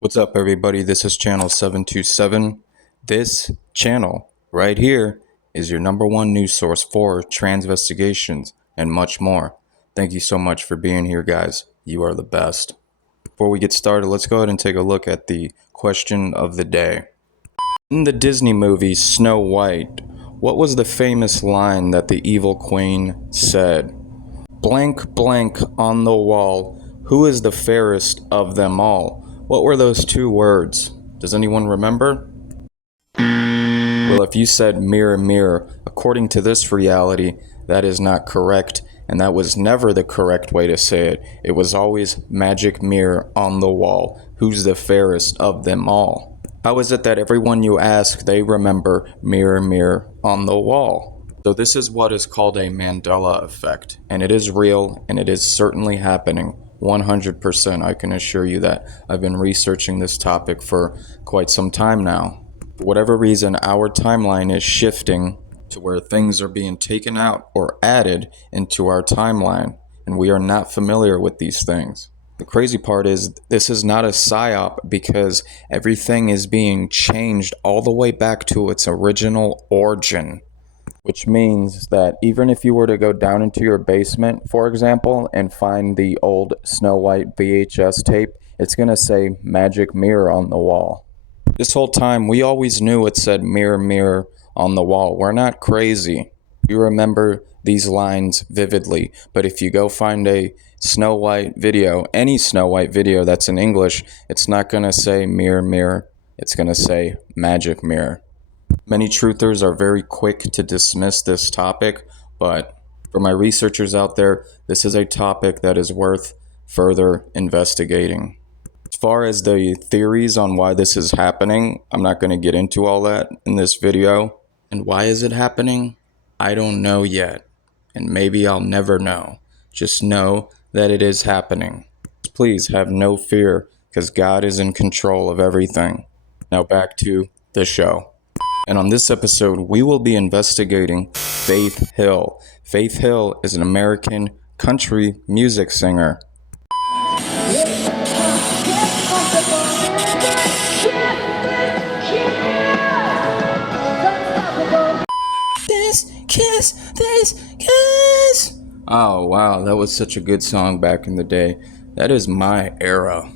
What's up, everybody? This is channel 727. This channel right here is your number one news source for trans investigations and much more. Thank you so much for being here, guys. You are the best. Before we get started, let's go ahead and take a look at the question of the day. In the Disney movie Snow White, what was the famous line that the evil queen said? Blank, blank on the wall, who is the fairest of them all? What were those two words? Does anyone remember? Well, if you said mirror, mirror, according to this reality, that is not correct, and that was never the correct way to say it. It was always magic mirror on the wall, who's the fairest of them all? How is it that everyone you ask, they remember mirror, mirror on the wall? So this is what is called a Mandela effect, and it is real, and it is certainly happening. 100%, I can assure you that. I've been researching this topic for quite some time now. For whatever reason, our timeline is shifting to where things are being taken out or added into our timeline, and we are not familiar with these things. The crazy part is this is not a psyop because everything is being changed all the way back to its original origin. Which means that even if you were to go down into your basement, for example, and find the old Snow White VHS tape, it's going to say magic mirror on the wall. This whole time, we always knew it said mirror, mirror on the wall. We're not crazy. You remember these lines vividly, but if you go find a Snow White video, any Snow White video that's in English, it's not going to say mirror, mirror. It's going to say magic mirror. Many truthers are very quick to dismiss this topic, but for my researchers out there, this is a topic that is worth further investigating. As far as the theories on why this is happening, I'm not going to get into all that in this video. And why is it happening? I don't know yet, and maybe I'll never know. Just know that it is happening. Please have no fear, because God is in control of everything. Now back to the show. And on this episode, we will be investigating Faith Hill. Faith Hill is an American country music singer. This kiss. Oh, wow, that was such a good song back in the day. That is my era.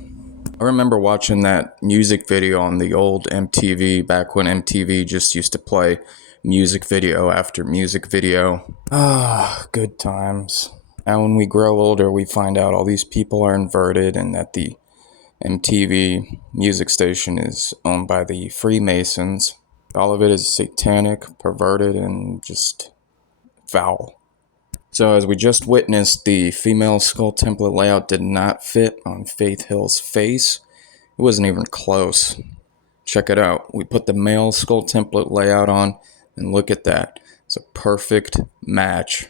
I remember watching that music video on the old MTV back when MTV just used to play music video after music video. Ah, good times. Now when we grow older, we find out all these people are inverted and that the MTV music station is owned by the Freemasons. All of it is satanic, perverted, and just foul. So as we just witnessed, the female skull template layout did not fit on Faith Hill's face. It wasn't even close. Check it out. We put the male skull template layout on, and look at that. It's a perfect match.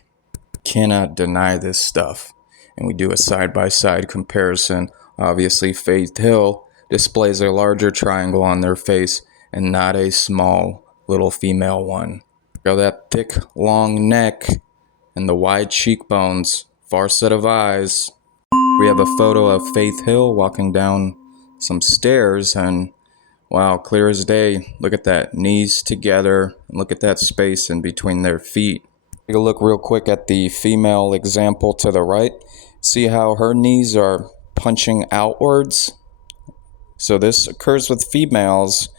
Cannot deny this stuff. And we do a side-by-side comparison. Obviously, Faith Hill displays a larger triangle on their face and not a small little female one. Got that thick, long neck and the wide cheekbones, far set of eyes. We have a photo of Faith Hill walking down some stairs, and wow, clear as day. Look at that, knees together, and look at that space in between their feet. Take a look real quick at the female example to the right. See how her knees are punching outwards? So this occurs with females.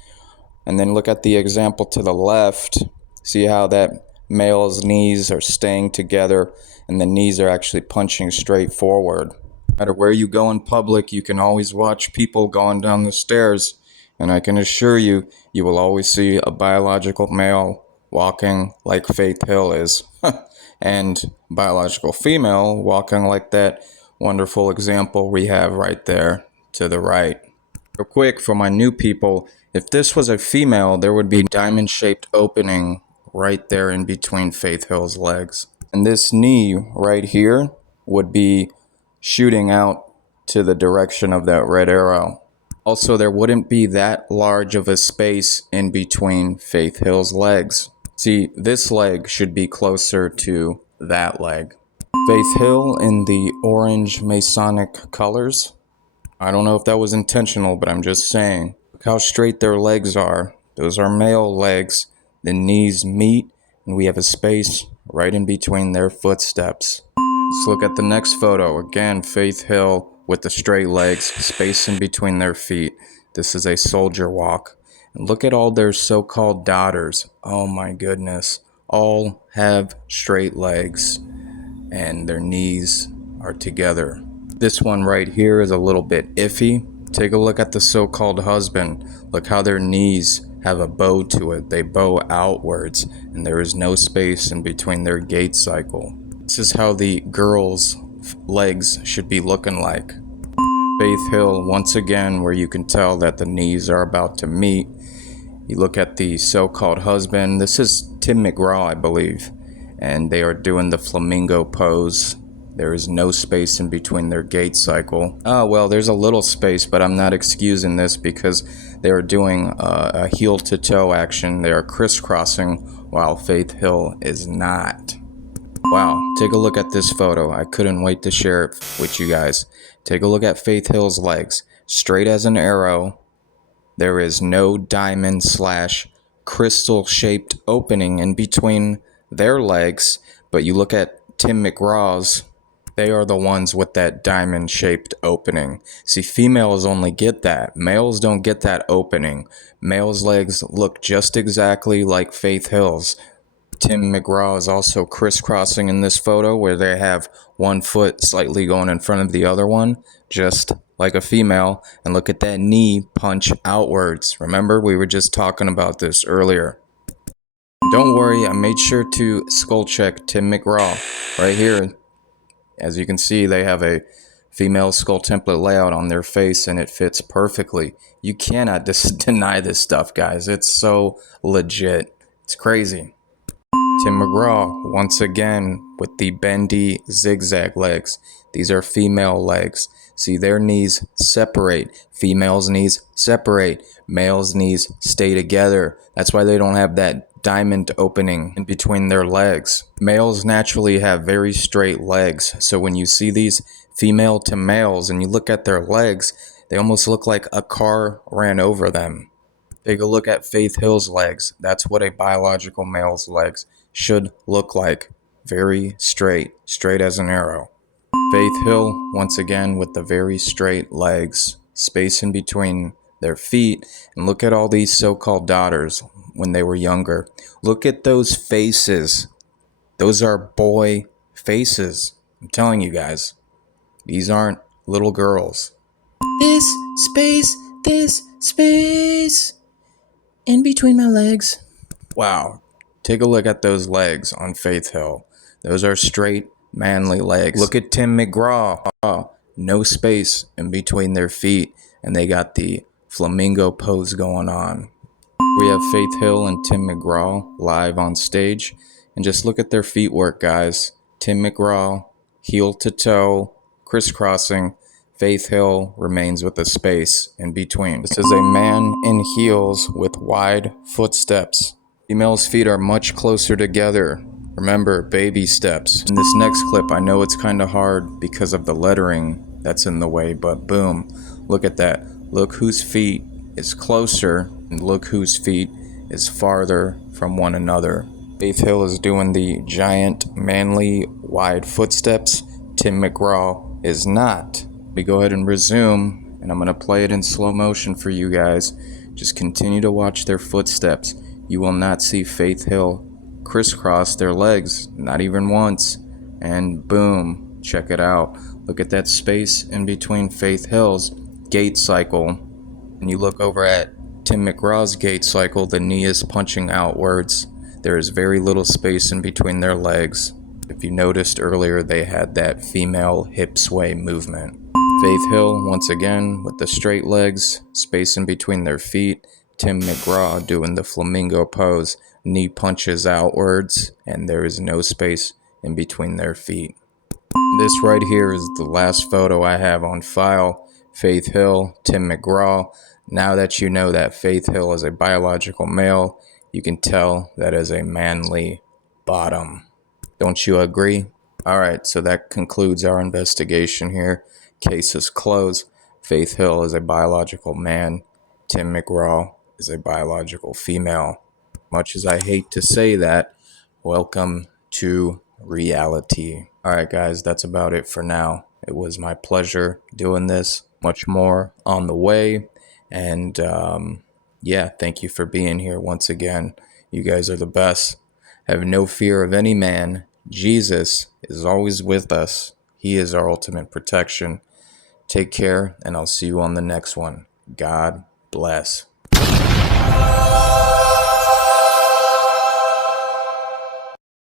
And then look at the example to the left. See how that male's knees are staying together and the knees are actually punching straight forward. No matter where you go in public, you can always watch people going down the stairs, and I can assure you, you will always see a biological male walking like Faith Hill is, and biological female walking like that wonderful example we have right there to the right. Real quick, for my new people, if this was a female, there would be a diamond-shaped opening right there in between Faith Hill's legs. And this knee right here would be shooting out to the direction of that red arrow. Also, there wouldn't be that large of a space in between Faith Hill's legs. See, this leg should be closer to that leg. Faith Hill in the orange Masonic colors. I don't know if that was intentional, but I'm just saying. Look how straight their legs are. Those are male legs. The knees meet, and we have a space right in between their footsteps. Let's look at the next photo. Again, Faith Hill with the straight legs, space in between their feet. This is a soldier walk. And look at all their so-called daughters. Oh my goodness. All have straight legs, and their knees are together. This one right here is a little bit iffy. Take a look at the so-called husband. Look how their knees have a bow to it. They bow outwards, and there is no space in between their gait cycle. This is how the girls' legs should be looking like. Faith Hill, once again, where you can tell that the knees are about to meet. You look at the so-called husband. This is Tim Mcgraw, I believe, and they are doing the flamingo pose. There is no space in between their gait cycle. Oh, well, there's a little space, but I'm not excusing this because they are doing a heel-to-toe action. They are crisscrossing while Faith Hill is not. Wow, take a look at this photo. I couldn't wait to share it with you guys. Take a look at Faith Hill's legs. Straight as an arrow. There is no diamond slash crystal shaped opening in between their legs. But you look at Tim Mcgraw's, they are the ones with that diamond shaped opening. See, females only get that. Males don't get that opening. Males' legs look just exactly like Faith Hill's. Tim Mcgraw is also crisscrossing in this photo where they have one foot slightly going in front of the other one, just like a female. And look at that knee punch outwards. Remember, we were just talking about this earlier. Don't worry, I made sure to skull check Tim Mcgraw right here. As you can see, they have a female skull template layout on their face, and it fits perfectly. You cannot deny this stuff, guys. It's so legit. It's crazy. Tim Mcgraw, once again, with the bendy zigzag legs. These are female legs. See, their knees separate. Females' knees separate. Males' knees stay together. That's why they don't have that diamond opening in between their legs. Males naturally have very straight legs. So when you see these female to males and you look at their legs, they almost look like a car ran over them. Take a look at Faith Hill's legs. That's what a biological male's legs should look like. Very straight, straight as an arrow. Faith Hill, once again, with the very straight legs, space in between their feet. And look at all these so-called daughters when they were younger. Look at those faces. Those are boy faces. I'm telling you guys, these aren't little girls. This space in between my legs. Wow. Take a look at those legs on Faith Hill. Those are straight, manly legs. Look at Tim Mcgraw. No space in between their feet, and they got the flamingo pose going on. We have Faith Hill and Tim Mcgraw live on stage, and just look at their feet work, guys. Tim Mcgraw, heel to toe, crisscrossing. Faith Hill remains with a space in between. This is a man in heels with wide footsteps. Females' feet are much closer together. Remember, baby steps. In this next clip, I know it's kind of hard because of the lettering that's in the way, but boom, look at that. Look whose feet is closer, and look whose feet is farther from one another. Faith Hill is doing the giant, manly, wide footsteps. Tim Mcgraw is not. We go ahead and resume, and I'm going to play it in slow motion for you guys. Just continue to watch their footsteps. You will not see Faith Hill crisscross their legs, not even once. And boom, check it out. Look at that space in between Faith Hill's gait cycle. And you look over at Tim Mcgraw's gait cycle, the knee is punching outwards. There is very little space in between their legs. If you noticed earlier, they had that female hip sway movement. Faith Hill, once again, with the straight legs, space in between their feet. Tim Mcgraw doing the flamingo pose, knee punches outwards, and there is no space in between their feet. This right here is the last photo I have on file. Faith Hill, Tim Mcgraw. Now that you know that Faith Hill is a biological male, you can tell that is a manly bottom. Don't you agree? Alright, so that concludes our investigation here. Case is closed. Faith Hill is a biological man. Tim Mcgraw is a biological female. Much as I hate to say that, welcome to reality. All right, guys, that's about it for now. It was my pleasure doing this. Much more on the way. And yeah, thank you for being here once again. You guys are the best. Have no fear of any man. Jesus is always with us. He is our ultimate protection. Take care, and I'll see you on the next one. God bless.